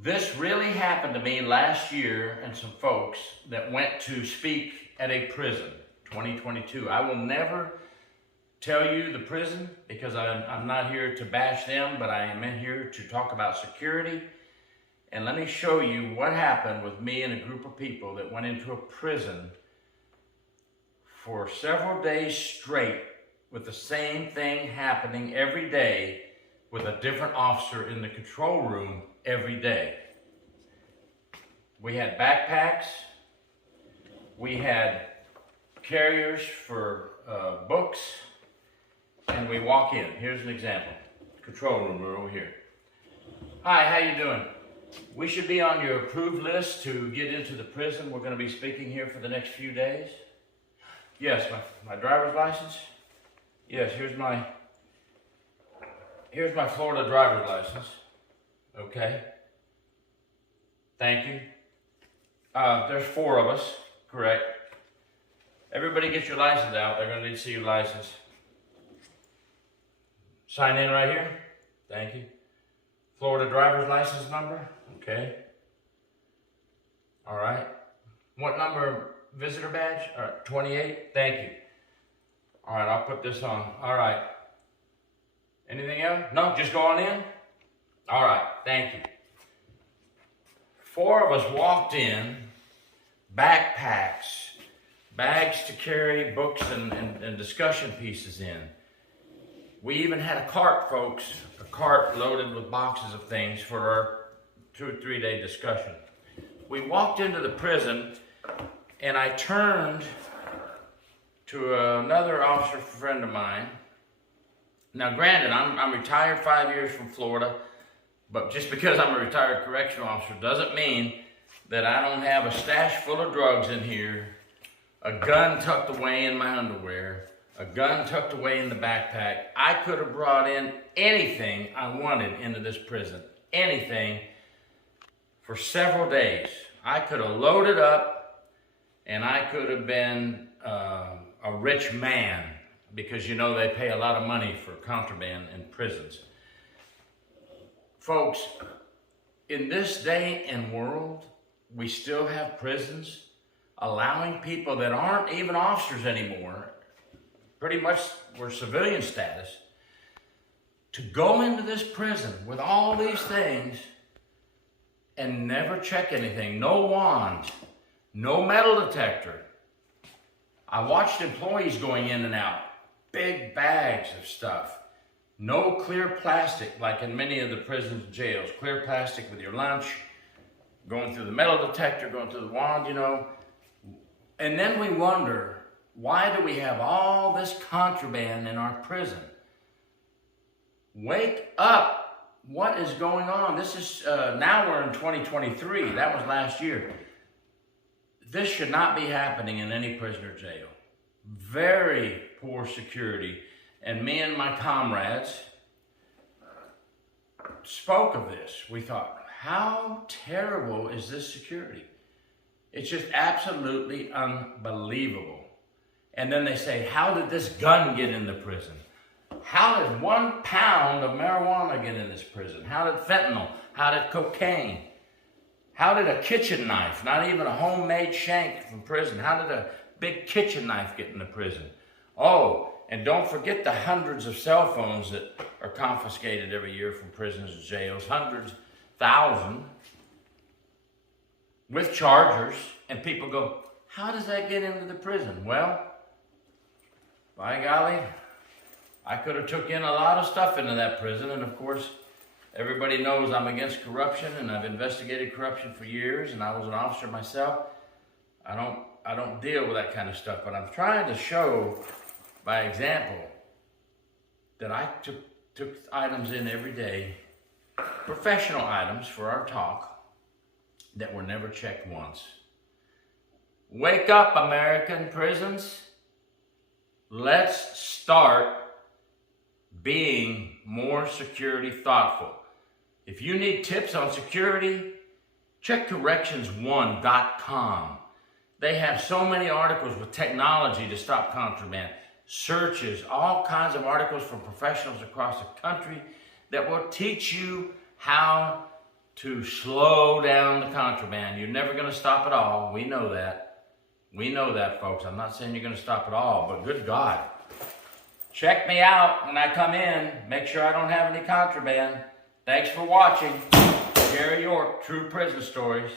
This really happened to me last year and some folks that went to speak at a prison, 2022. I will never tell you the prison because I'm not here to bash them, but I am in here to talk about security. And let me show you what happened with me and a group of people that went into a prison for several days straight with the same thing happening every day with a different officer in the control room every day. We had backpacks, we had carriers for books, and we walk in. Here's an example. Control room, we're over here. Hi, how you doing? We should be on your approved list to get into the prison. We're going to be speaking here for the next few days. Yes, my driver's license. Yes, here's my Florida driver's license. Okay. Thank you. There's 4 of us, correct. Everybody get your license out. They're going to need to see your license. Sign in right here. Thank you. Florida driver's license number. Okay. All right. What number visitor badge? All right, 28. Thank you. All right, I'll put this on. All right. Anything else? No, just go on in? All right, thank you. 4 of us walked in, backpacks, bags to carry books and discussion pieces in. We even had a cart, folks, a cart loaded with boxes of things for our 2 or 3 day discussion. We walked into the prison and I turned to another officer friend of mine. Now granted, I'm retired 5 years from Florida, but just because I'm a retired correctional officer doesn't mean that I don't have a stash full of drugs in here, a gun tucked away in my underwear, a gun tucked away in the backpack. I could have brought in anything I wanted into this prison, anything, for several days. I could have loaded up and I could have been a rich man, because you know they pay a lot of money for contraband in prisons. Folks, in this day and world, we still have prisons allowing people that aren't even officers anymore, pretty much were civilian status, to go into this prison with all these things and never check anything. No wand, no metal detector. I watched employees going in and out, big bags of stuff. No clear plastic, like in many of the prisons and jails. Clear plastic with your lunch, going through the metal detector, going through the wand, you know. And then we wonder, why do we have all this contraband in our prison? Wake up. What is going on? This is, now we're in 2023. That was last year. This should not be happening in any prison or jail. Very poor security. And me and my comrades spoke of this. We thought, how terrible is this security? It's just absolutely unbelievable. And then they say, how did this gun get in the prison? How did 1 pound of marijuana get in this prison? How did fentanyl? How did cocaine? How did a kitchen knife, not even a homemade shank from prison, how did a big kitchen knife get in the prison? Oh, and don't forget the hundreds of cell phones that are confiscated every year from prisons and jails, hundreds, thousand, with chargers. And people go, how does that get into the prison? Well, by golly, I could have took in a lot of stuff into that prison. And of course, everybody knows I'm against corruption, and I've investigated corruption for years, and I was an officer myself. I don't deal with that kind of stuff, but I'm trying to show by example that I took items in every day, professional items for our talk, that were never checked once. Wake up, American prisons. Let's start being more security thoughtful. If you need tips on security, check corrections1.com. They have so many articles with technology to stop contraband, searches, all kinds of articles from professionals across the country that will teach you how to slow down the contraband. You're never going to stop it all. We know that. We know that, folks. I'm not saying you're going to stop it all, but good God. Check me out when I come in. Make sure I don't have any contraband. Thanks for watching. Jerry York, True Prison Stories.